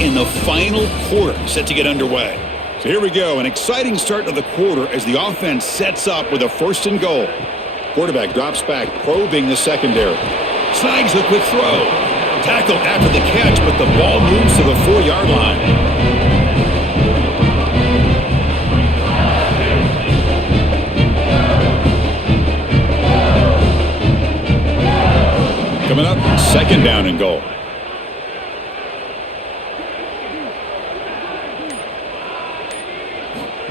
in the final quarter set to get underway. So here we go, an exciting start of the quarter as the offense sets up with a 1st and goal. Quarterback drops back, probing the secondary. Snags the quick throw. Tackled after the catch, but the ball moves to the 4-yard line. Coming up, 2nd down and goal.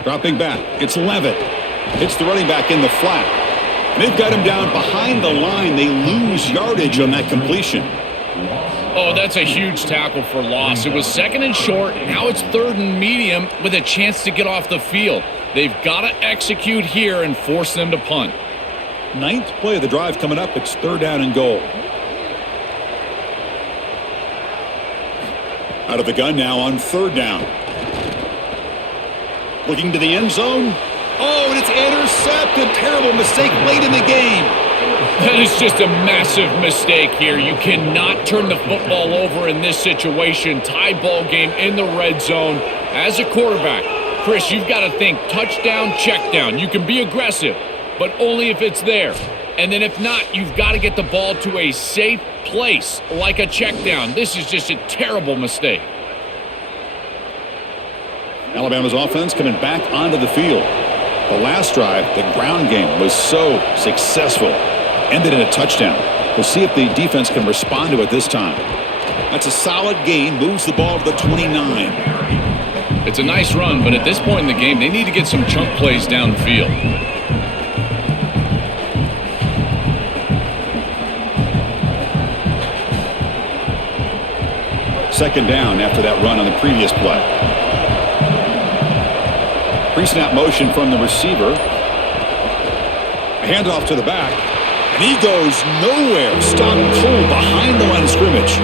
Dropping back, it's Levitt. Hits the running back in the flat. They've got him down behind the line. They lose yardage on that completion. Oh, that's a huge tackle for loss. It was 2nd and short. Now it's 3rd and medium with a chance to get off the field. They've got to execute here and force them to punt. 9th play of the drive coming up. It's 3rd down and goal. Out of the gun now on 3rd down. Looking to the end zone. Oh, and it's intercepted. Terrible mistake late in the game. That is just a massive mistake here. You cannot turn the football over in this situation. Tie ball game in the red zone. As a quarterback, Chris, you've got to think touchdown, check down. You can be aggressive, but only if it's there. And then if not, you've got to get the ball to a safe place like a check down. This is just a terrible mistake. Alabama's offense coming back onto the field. The last drive, the ground game was so successful. Ended in a touchdown. We'll see if the defense can respond to it this time. That's a solid gain. Moves the ball to the 29. It's a nice run, but at this point in the game, they need to get some chunk plays down the field. Second down after that run on the previous play. Pre-snap motion from the receiver. A handoff to the back. And he goes nowhere. Stopped cold behind the line of scrimmage.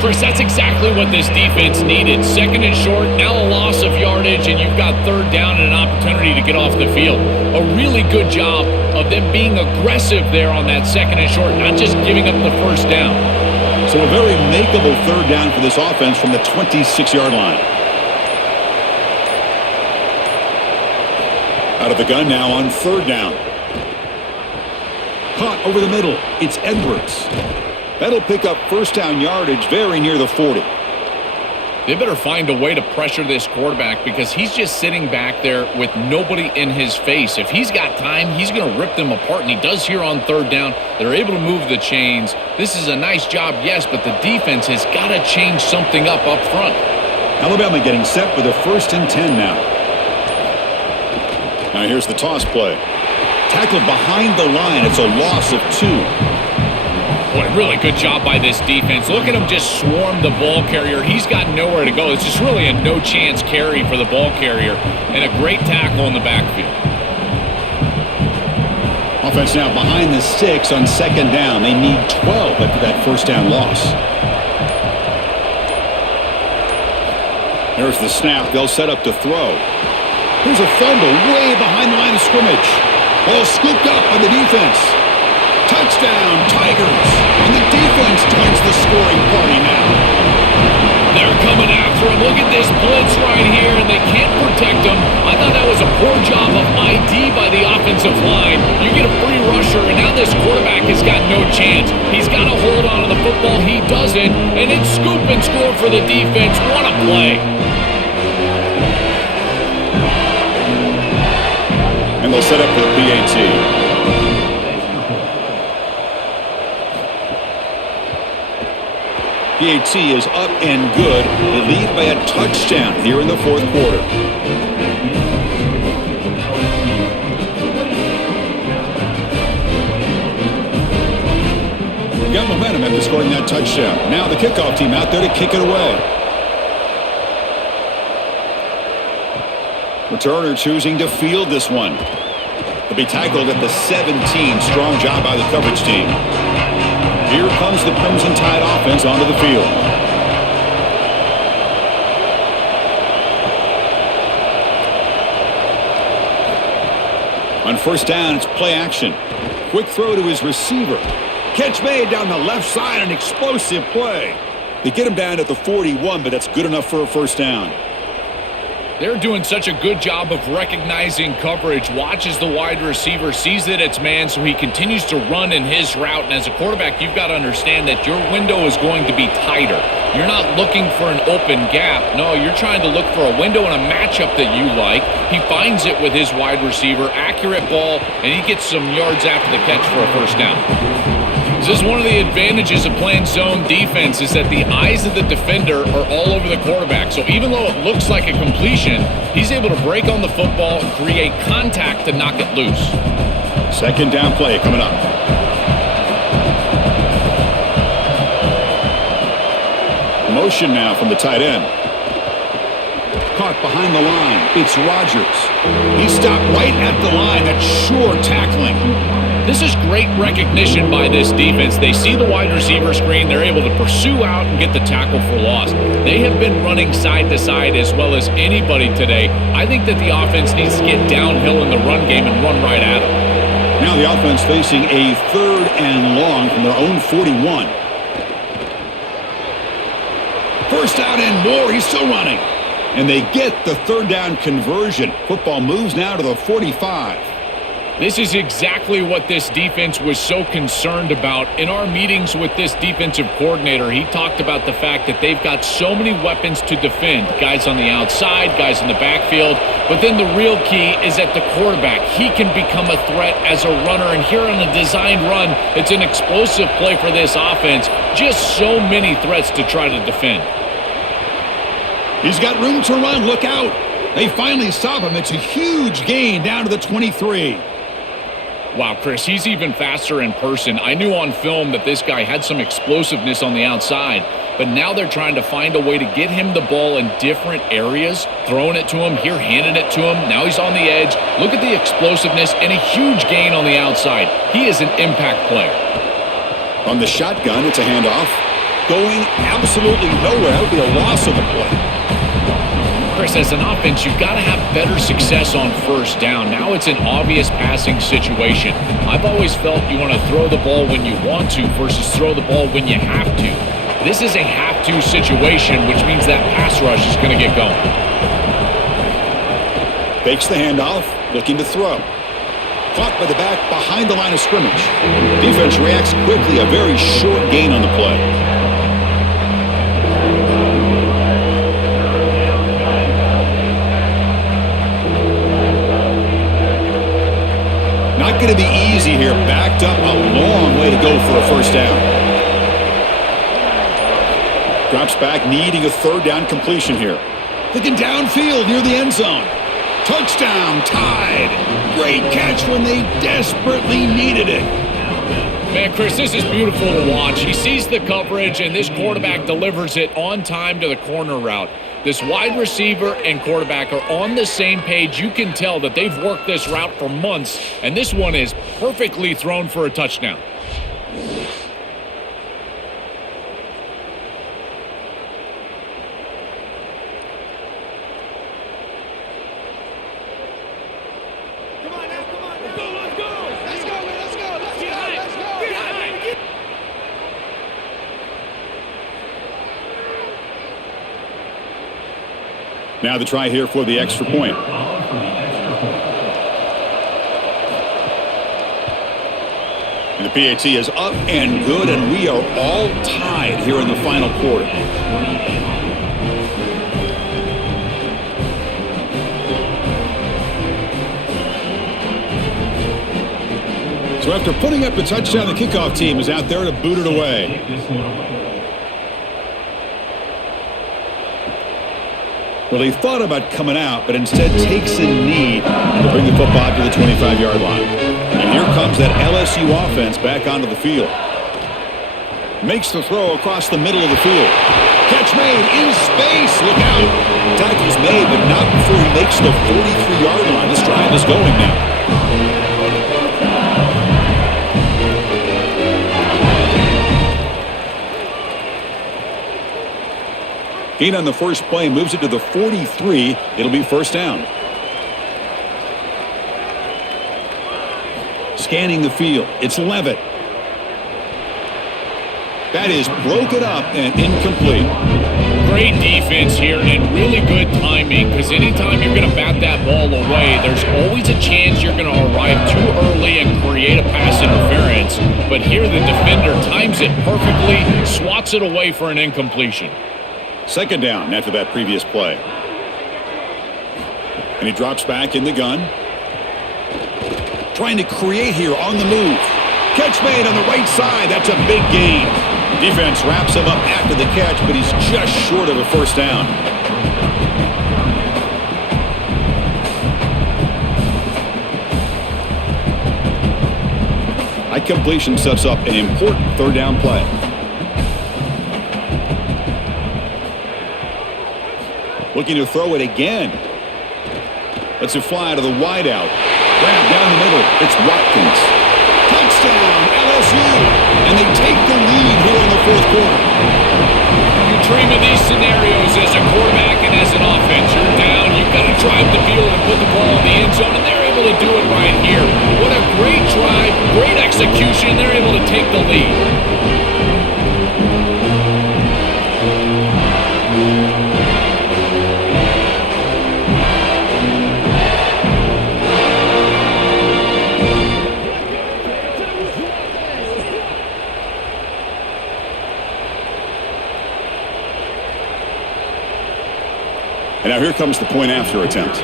Chris, that's exactly what this defense needed. 2nd and short, now a loss of yardage, and you've got 3rd down and an opportunity to get off the field. A really good job of them being aggressive there on that 2nd and short, not just giving up the 1st down. So a very makeable 3rd down for this offense from the 26-yard line. Out of the gun now on 3rd down. Caught over the middle. It's Edwards. That'll pick up 1st down yardage very near the 40. They better find a way to pressure this quarterback because he's just sitting back there with nobody in his face. If he's got time, he's going to rip them apart, and he does here on 3rd down. They're able to move the chains. This is a nice job, yes, but the defense has got to change something up front. Alabama getting set with a 1st and 10 now. Now here's the toss play. Tackled behind the line. It's a loss of 2. What a really good job by this defense. Look at him just swarm the ball carrier. He's got nowhere to go. It's just really a no-chance carry for the ball carrier. And a great tackle in the backfield. Offense now behind the 6 on 2nd down. They need 12 after that 1st down loss. There's the snap. They'll set up to throw. Here's a fumble way behind the line of scrimmage. Ball scooped up by the defense. Touchdown, Tigers. And the defense joins the scoring party now. They're coming after him. Look at this blitz right here, and they can't protect him. I thought that was a poor job of ID by the offensive line. You get a free rusher, and now this quarterback has got no chance. He's got to hold on to the football. He doesn't, and it's scoop and score for the defense. What a play. And they'll set up for the PAT. PAT is up and good. They lead by a touchdown here in the 4th quarter. Got momentum after scoring that touchdown. Now the kickoff team out there to kick it away. Returner choosing to field this one. He'll be tackled at the 17. Strong job by the coverage team. Here comes the Crimson Tide offense onto the field. On 1st down, it's play action. Quick throw to his receiver. Catch made down the left side, an explosive play. They get him down at the 41, but that's good enough for a first down. They're doing such a good job of recognizing coverage. Watch as the wide receiver sees that it's man, so he continues to run in his route. And as a quarterback, you've got to understand that your window is going to be tighter. You're not looking for an open gap. No, you're trying to look for a window and a matchup that you like. He finds it with his wide receiver, accurate ball, and he gets some yards after the catch for a first down. This is one of the advantages of playing zone defense is that the eyes of the defender are all over the quarterback. So even though it looks like a completion, he's able to break on the football and create contact to knock it loose. Second down play coming up. Motion now from the tight end. Caught behind the line. It's Rodgers. He stopped right at the line. That's sure tackling. This is great recognition by this defense. They see the wide receiver screen. They're able to pursue out and get the tackle for loss. They have been running side to side as well as anybody today. I think that the offense needs to get downhill in the run game and run right at them. Now the offense facing a 3rd and long from their own 41. First out and more. He's still running. And they get the 3rd down conversion. Football moves now to the 45. This is exactly what this defense was so concerned about. In our meetings with this defensive coordinator, he talked about the fact that they've got so many weapons to defend. Guys on the outside, guys in the backfield. But then the real key is at the quarterback. He can become a threat as a runner. And here on a designed run, it's an explosive play for this offense. Just so many threats to try to defend. He's got room to run. Look out. They finally stop him. It's a huge gain down to the 23. Wow, Chris, he's even faster in person. I knew on film that this guy had some explosiveness on the outside, but now they're trying to find a way to get him the ball in different areas, throwing it to him, here handing it to him. Now he's on the edge. Look at the explosiveness and a huge gain on the outside. He is an impact player. On the shotgun, it's a handoff. Going absolutely nowhere. That would be a loss of the play. Chris, as an offense, you've got to have better success on first down. Now it's an obvious passing situation. I've always felt you want to throw the ball when you want to versus throw the ball when you have to. This is a have-to situation, which means that pass rush is going to get going. Fakes the handoff, looking to throw. Caught by the back behind the line of scrimmage. Defense reacts quickly, a very short gain on the play. Not going to be easy here. Backed up a long way to go for a first down. Drops back, needing a 3rd down completion here. Looking downfield near the end zone. Touchdown, tied. Great catch when they desperately needed it. Man, Chris, this is beautiful to watch. He sees the coverage, and this quarterback delivers it on time to the corner route. This wide receiver and quarterback are on the same page. You can tell that they've worked this route for months, and this one is perfectly thrown for a touchdown. Now the try here for the extra point. And the PAT is up and good, and we are all tied here in the final quarter. So after putting up a touchdown, the kickoff team is out there to boot it away. Well, he thought about coming out, but instead takes a knee to bring the football to the 25-yard line. And here comes that LSU offense back onto the field. Makes the throw across the middle of the field. Catch made in space. Look out. Tackle's made, but not before he makes the 43-yard line. This drive is going now. Gain on the first play, moves it to the 43. It'll be first down. Scanning the field. It's Levitt. That is broken up and incomplete. Great defense here and really good timing, because anytime you're going to bat that ball away, there's always a chance you're going to arrive too early and create a pass interference. But here the defender times it perfectly, swats it away for an incompletion. Second down after that previous play. And he drops back in the gun. Trying to create here on the move. Catch made on the right side. That's a big gain. Defense wraps him up after the catch, but he's just short of a first down. That completion sets up an important third down play. Looking to throw it again. Lets it fly to the wideout. Grab down the middle. It's Watkins. Touchdown, LSU. And they take the lead here in the fourth quarter. You dream of these scenarios as a quarterback and as an offense. You're down. You've got to drive the field and put the ball in the end zone, and they're able to do it right here. What a great drive, great execution. They're able to take the lead. And now here comes the point after attempt.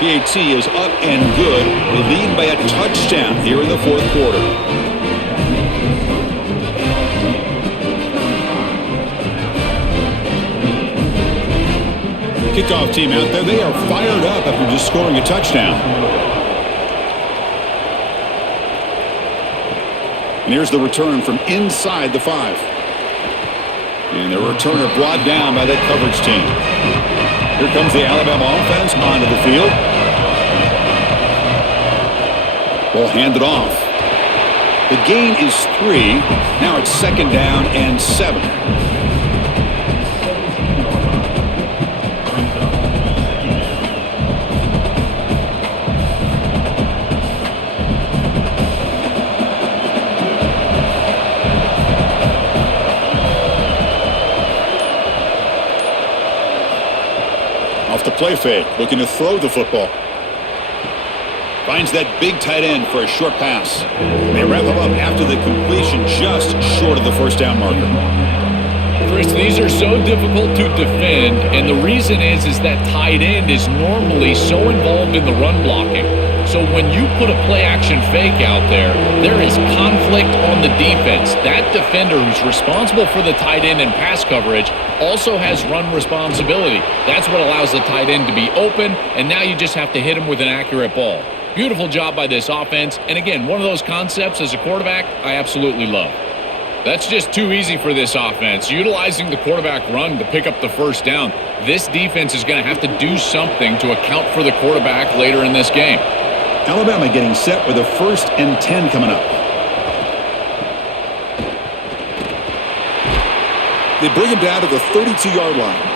PAT is up and good. They lead by a touchdown here in the fourth quarter. Kickoff team out there. They are fired up after just scoring a touchdown. And here's the return from inside the 5. And the returner brought down by that coverage team. Here comes the Alabama offense onto the field. Ball handed off. The gain is 3. Now it's second down and 7. Off the play fake, looking to throw the football. Finds that big tight end for a short pass. They wrap him up after the completion, just short of the first down marker. Chris, these are so difficult to defend, and the reason is that tight end is normally so involved in the run blocking. So when you put a play-action fake out there, there is conflict on the defense. That defender who's responsible for the tight end and pass coverage also has run responsibility. That's what allows the tight end to be open, and now you just have to hit him with an accurate ball. Beautiful job by this offense, and again, one of those concepts as a quarterback I absolutely love. That's just too easy for this offense. Utilizing the quarterback run to pick up the first down. This defense is going to have to do something to account for the quarterback later in this game. Alabama getting set with a 1st and 10 coming up. They bring him down to the 32-yard line.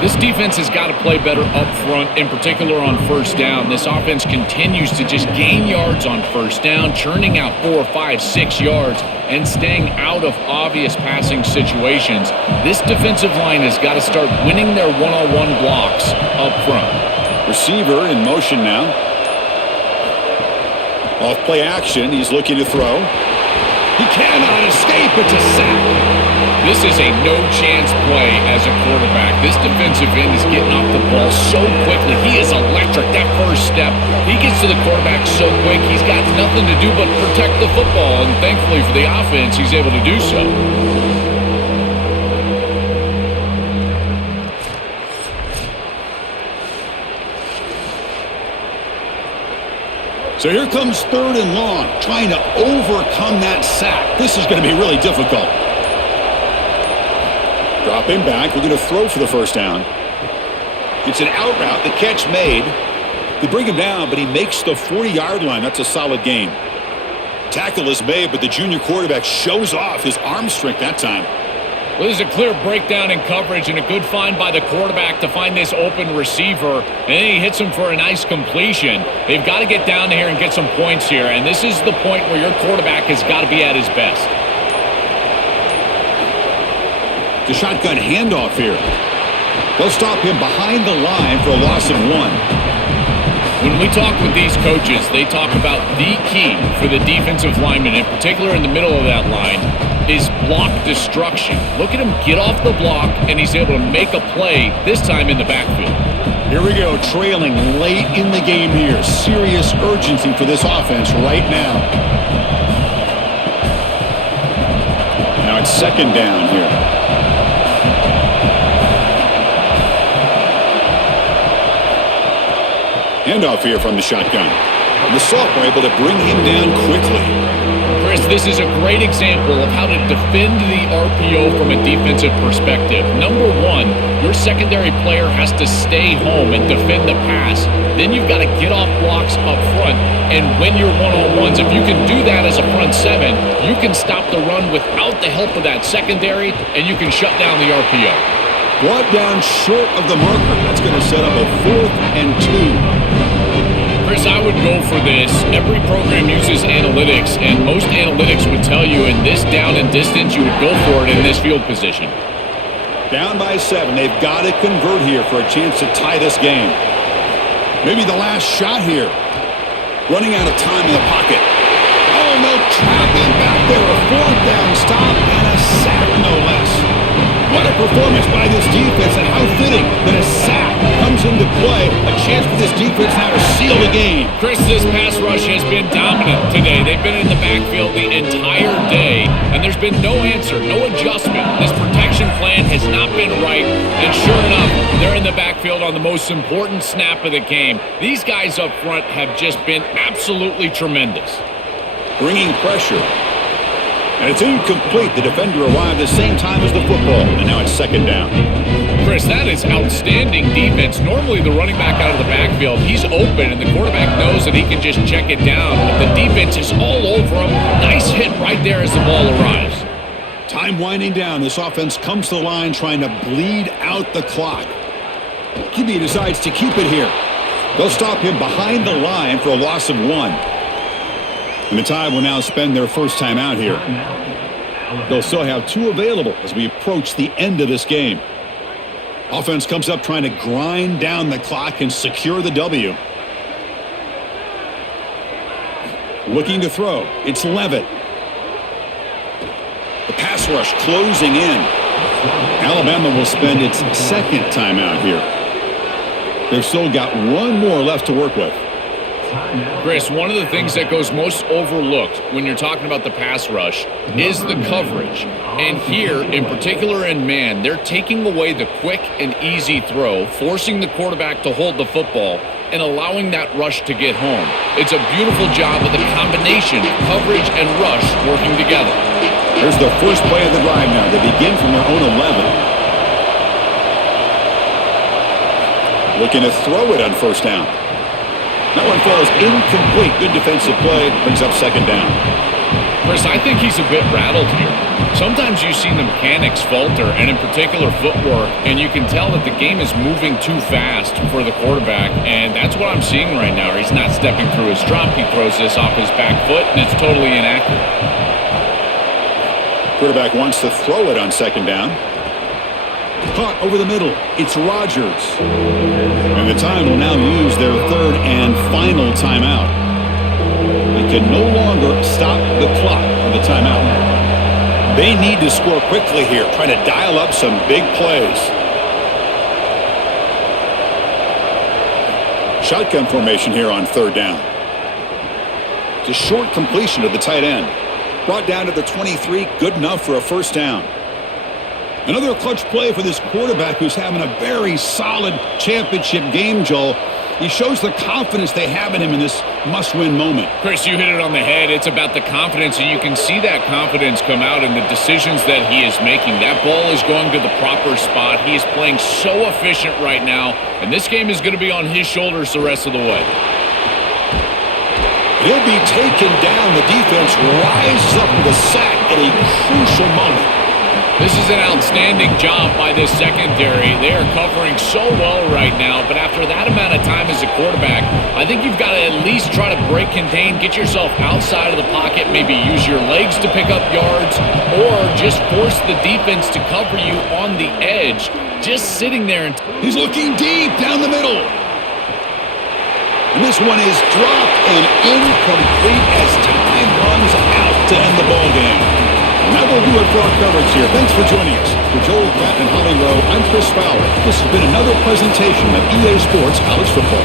This defense has got to play better up front, in particular on first down. This offense continues to just gain yards on first down, churning out 4, 5, 6 yards, and staying out of obvious passing situations. This defensive line has got to start winning their one-on-one blocks up front. Receiver in motion now. Off play action, he's looking to throw. He cannot escape. It's a sack. This is a no-chance play as a quarterback. This defensive end is getting off the ball so quickly. He is electric. That first step, he gets to the quarterback so quick, he's got nothing to do but protect the football. And thankfully for the offense, he's able to do so. So here comes 3rd and long, trying to overcome that sack. This is going to be really difficult. Dropping back, we're going to throw for the first down. It's an out route, the catch made. They bring him down, but he makes the 40-yard line. That's a solid gain. Tackle is made, but the junior quarterback shows off his arm strength that time. Well, there's a clear breakdown in coverage and a good find by the quarterback to find this open receiver. And then he hits him for a nice completion. They've got to get down here and get some points here. And this is the point where your quarterback has got to be at his best. The shotgun handoff here. They'll stop him behind the line for a loss of 1. When we talk with these coaches, they talk about the key for the defensive lineman, in particular in the middle of that line, is block destruction. Look at him get off the block, and he's able to make a play, this time in the backfield. Here we go, trailing late in the game here. Serious urgency for this offense right now. Now it's second down here. Handoff here from the shotgun. And the Salt were able to bring him down quickly. Chris, this is a great example of how to defend the RPO from a defensive perspective. Number one, your secondary player has to stay home and defend the pass. Then you've got to get off blocks up front and win your one-on-ones. If you can do that as a front seven, you can stop the run without the help of that secondary, and you can shut down the RPO. Brought down short of the marker. That's going to set up a 4th and 2. Chris, I would go for this. Every program uses analytics, and most analytics would tell you in this down and distance, you would go for it in this field position. Down by 7. They've got to convert here for a chance to tie this game. Maybe the last shot here. Running out of time in the pocket. Oh, no trapping back there. A 4th down stop and a sack, no less. What a performance by this defense, and how fitting that a sack comes into play. A chance for this defense now to seal the game. Chris, this pass rush has been dominant today. They've been in the backfield the entire day, and there's been no answer, no adjustment. This protection plan has not been right, and sure enough, they're in the backfield on the most important snap of the game. These guys up front have just been absolutely tremendous. Bringing pressure. And it's incomplete. The defender arrived at the same time as the football, and now it's second down. Chris, that is outstanding defense. Normally the running back out of the backfield, he's open, and the quarterback knows that he can just check it down. But the defense is all over him. Nice hit right there as the ball arrives. Time winding down. This offense comes to the line trying to bleed out the clock. QB decides to keep it here. They'll stop him behind the line for a loss of 1. And the Tide will now spend their first time out here. They'll still have 2 available as we approach the end of this game. Offense comes up trying to grind down the clock and secure the W. Looking to throw. It's Levitt. The pass rush closing in. Alabama will spend its second timeout here. They've still got 1 more left to work with. Chris, one of the things that goes most overlooked when you're talking about the pass rush is the coverage. And here, in particular in man, they're taking away the quick and easy throw, forcing the quarterback to hold the football, and allowing that rush to get home. It's a beautiful job of the combination of coverage and rush working together. Here's the first play of the drive now. They begin from their own 11. Looking to throw it on first down. That one falls incomplete. Good defensive play. Brings up second down. Chris, I think he's a bit rattled here. Sometimes you see the mechanics falter, and in particular footwork, and you can tell that the game is moving too fast for the quarterback, and that's what I'm seeing right now. He's not stepping through his drop. He throws this off his back foot, and it's totally inaccurate. Quarterback wants to throw it on second down. Caught over the middle. It's Rodgers. And the Tide will now use their third and final timeout. They can no longer stop the clock with the timeout. They need to score quickly here, trying to dial up some big plays. Shotgun formation here on third down. It's a short completion to the tight end. Brought down to the 23, good enough for a first down. Another clutch play for this quarterback who's having a very solid championship game, Joel. He shows the confidence they have in him in this must-win moment. Chris, you hit it on the head. It's about the confidence, and you can see that confidence come out in the decisions that he is making. That ball is going to the proper spot. He is playing so efficient right now, and this game is going to be on his shoulders the rest of the way. He'll be taken down. The defense rises up with a sack at a crucial moment. This is an outstanding job by this secondary. They are covering so well right now, but after that amount of time as a quarterback, I think you've got to at least try to break contain, get yourself outside of the pocket, maybe use your legs to pick up yards, or just force the defense to cover you on the edge. Just sitting there. He's looking deep down the middle. And this one is dropped and incomplete as time runs out to end the ball game. And that will do it for our coverage here. Thanks for joining us. For Joel, Pat, and Holly Rowe, I'm Chris Fowler. This has been another presentation of EA Sports College Football.